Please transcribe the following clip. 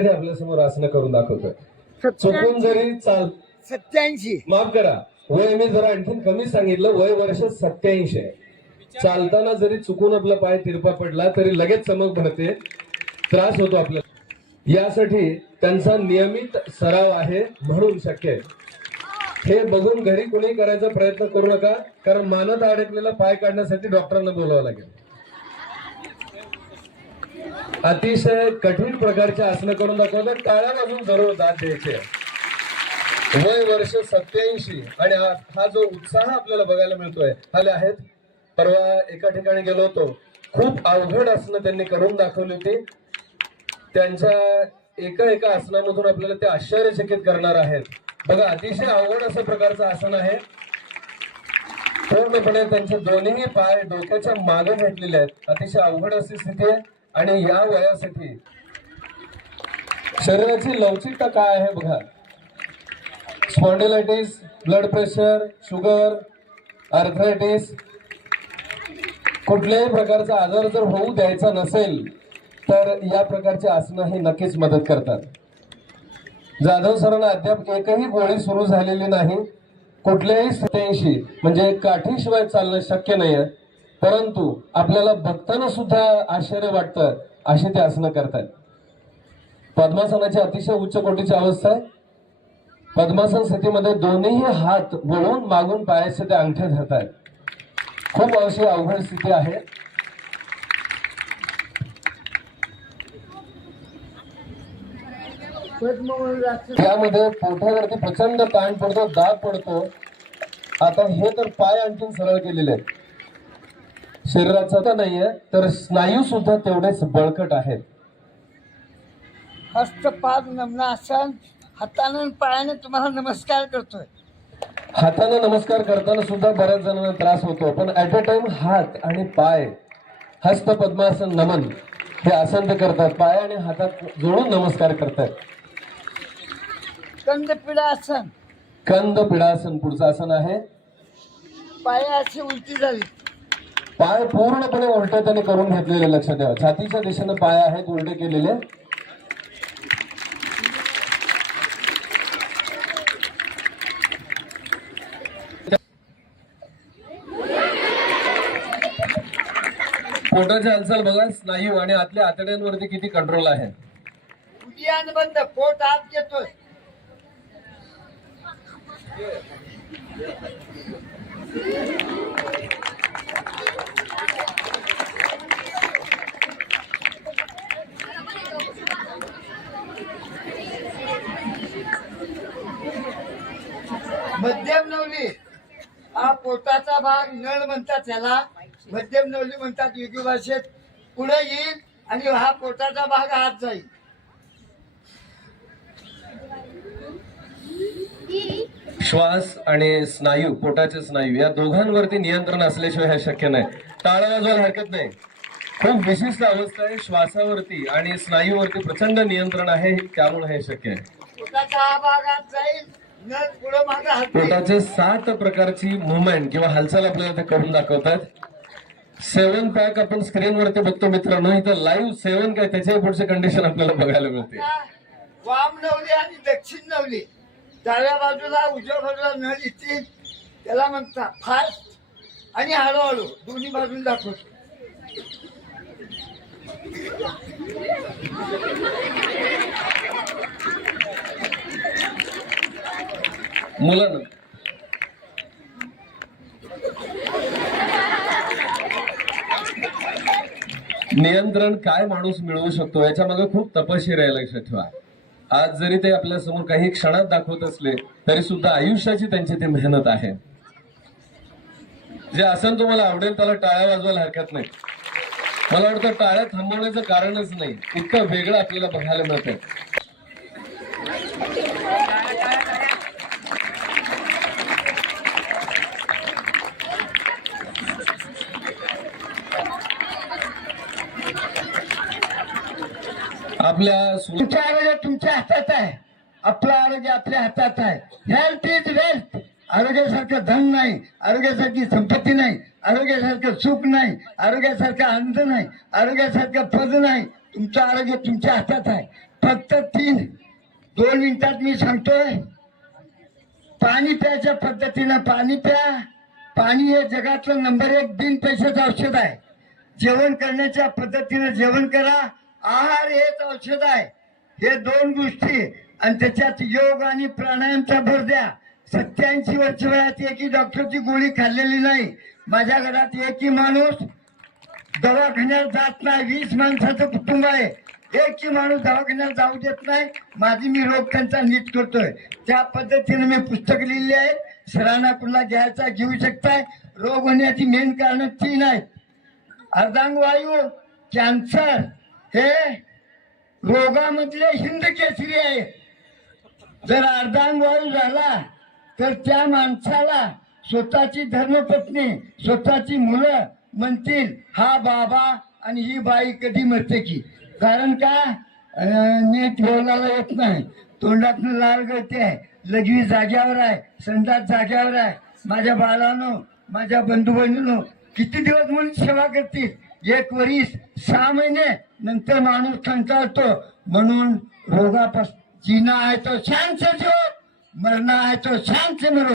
आपल्यासमोर आसनं करून दाखवतोय. चुकून जरी चाल सत्याऐंशी. माफ करा. वय मी जरा आणखीन कमी सांगितलं. वय वर्ष सत्याऐंशी आहे. चालताना जरी चुकून आपला पाय तिरपा पडला तरी लगेच चमक भरते. त्रास होतो आपल्याला यासाठी त्यांचा नियमित सराव आहे म्हणून शक्य आहे. हे बघून घरी कोणी करायचा प्रयत्न करू नका. कारण मानत अडकलेला पाय काढण्यासाठी डॉक्टरांना बोलावं लागेल. अतिशय कठीण प्रकारचे आसनं करून दाखवतात. टाळ्या वाजून जरूर दाद द्यायचे. वय वर्ष सत्याऐंशी. आणि हा जो उत्साह आपल्याला बघायला मिळतोय आले आहेत. परवा एका ठिकाणी गेलो होतो. खूप अवघड आसनं त्यांनी करून दाखवली होती. त्यांच्या एका एका आसनामधून आपल्याला ते आश्चर्यचकित करणार आहेत. बघा अतिशय अवघड असं प्रकारचं आसन आहे. पूर्णपणे त्यांचे दोन्ही पाय डोक्याच्या मागे भेटलेले आहेत. अतिशय अवघड अशी स्थिती आहे. आणि या वयासाठी शरीराची लवचिकता काय आहे बघा. Spondylitis blood pressure sugar arthritis कुठल्याही प्रकारचा आजार जर होऊ द्यायचा नसेल तर या प्रकारचे आसनं ही नक्कीच मदत करतात. जाधव सरांना अद्याप एकही गोळी सुरू झालेली नाही. कुठल्याही सत्याऐंशी म्हणजे काठीशिवाय चालणं शक्य नाहीये. परंतु आपल्याला बघताना सुद्धा आश्चर्य वाटतं अशी ते आसनं करतात पद्मासनाची अतिशय उच्च कोटीची अवस्था आहे. पद्मासन स्थितीमध्ये दोन्ही हात वळून मागून पायाचे ते अंगठे धरतात खूप अशी अवघड स्थिती आहे. त्यामध्ये पोटावरती प्रचंड ताण पडतो दाब पडतो. आता हे तर पाय आणखीन सरळ केलेले आहेत. शरीराचा तर नाहीये तर स्नायू सुद्धा तेवढेच बळकट आहेत. हस्तपाद नमनासन हाताने पायाने तुम्हाला नमस्कार करतोय. हाताने नमस्कार करताना सुद्धा बऱ्याच जणांना त्रास होतो पण ऍट अ टाइम हात आणि पाय हस्त पद्मासन नमन हे आसन करतात पाय आणि हातात जोडून नमस्कार करतात. कंदपिडासन. कंद पिडासन पुढचं आसन आहे. पायाची उलटी झाली. पाय पूर्णपणे उलटे त्याने करून घेतलेले लक्ष द्या. छातीच्या दिशेने पाय आहेत उलटे केलेले. पोटाची हालचाल बघा स्नायू आणि आतल्या आतड्यांवरती किती कंट्रोल आहे. बंद पोट आत घेतोय. मध्यम नवली. हा पोटाचा भाग नळ म्हणतात त्याला मध्यम नवली म्हणतात वेगळी भाषेत. पुढे येईल आणि हा पोटाचा भाग आत जाईल. श्वास आणि स्नायू पोटाचे स्नायू या दोघांवरती नियंत्रण असल्याशिवाय हे शक्य नाही. टाळा वाजवायला हरकत नाही. खूप विशिष्ट अवस्था आहे. श्वासावरती आणि स्नायूवरती प्रचंड नियंत्रण आहे. त्यामुळे हे शक्य आहे. पोटाचा सात प्रकारची मुवमेंट किंवा हालचाल आपल्याला ते करून दाखवतात. सेवन पॅक आपण स्क्रीनवरती बघतो मित्रांनो इथं लाईव्ह सेवन काय त्याच्याही पुढचे कंडिशन आपल्याला बघायला मिळते वाम नवली आणि दक्षिण नवली. डाव्या बाजूला उजव्या बाजूला नळ येतील. त्याला म्हणतात फास्ट आणि हळूहळू. दोन्ही बाजून दाखवतो. मुलांना नियंत्रण काय माणूस मिळवू शकतो याच्या मागे खूप तपशीर आहे लक्षात ठेवा. आज जरी ते आपल्यासमोर काही क्षणात दाखवत असले तरी सुद्धा आयुष्याची त्यांची ती मेहनत आहे. जे आसन तुम्हाला आवडेल त्याला टाळ्या वाजवायला हरकत नाही. मला वाटतं टाळ्या थांबवण्याचं कारणच नाही. इतकं वेगळं आपल्याला बघायला मिळतंय. आपल्या सु- तुमचं आरोग्य तुमच्या हातात आहे. आपलं आरोग्य आपल्या हातात आहे. हेल्थ इज वेल्थ आरोग्यासारखं धन नाही. आरोग्यासारखी संपत्ती नाही. आरोग्यासारखं सुख नाही. आरोग्यासारखा आनंद नाही. आरोग्यासारखं पद नाही. तुमचं आरोग्य तुमच्या हातात आहे. फक्त तीन दोन मिनिटात मी सांगतोय. पाणी प्यायच्या पद्धतीनं पाणी प्या. पाणी हे जगातलं नंबर एक बिन पैशाचं औषध आहे. जेवण करण्याच्या पद्धतीनं जेवण करा. आहार हेच औषध आहे. हे दोन गोष्टी आणि त्याच्यात योग आणि प्राणायामचा भर द्या. सत्याऐंशी वर्ष वयात एकही डॉक्टरची गोळी खाल्लेली नाही. माझ्या घरात एकही माणूस दवाखान्यात जात नाही. वीस माणसाचं कुटुंब आहे. एकही माणूस दवाखान्यात जाऊ देत नाही. माझी मी रोग त्यांचा नीट करतोय. त्या पद्धतीने मी पुस्तक लिहिली आहे. सरांना कुणाला घ्यायचा घेऊ शकताय. रोग होण्याची मेन कारण तीन आहेत अर्धांगवायू कॅन्सर हे रोगामधले हिंद केसरी आहे. जर अर्धांगवायू झाला तर त्या माणसाला स्वतःची धर्मपत्नी स्वतःची मुलं म्हणतील हा बाबा आणि ही बाई कधी मरते की? कारण का? नीट बोलायला येत नाही. तोंडातून लाल गळते आहे. लघवी जाग्यावर आहे. संडास जाग्यावर आहे. माझ्या बाळानो माझ्या बंधू बहिणीनो किती दिवस म्हणून सेवा करतील? एक वरीस सहा महिने नंतर माणूस कंटाळतो. म्हणून रोगापासून जिना आहे तो शांत जो मरणा आहे तो शांत मरो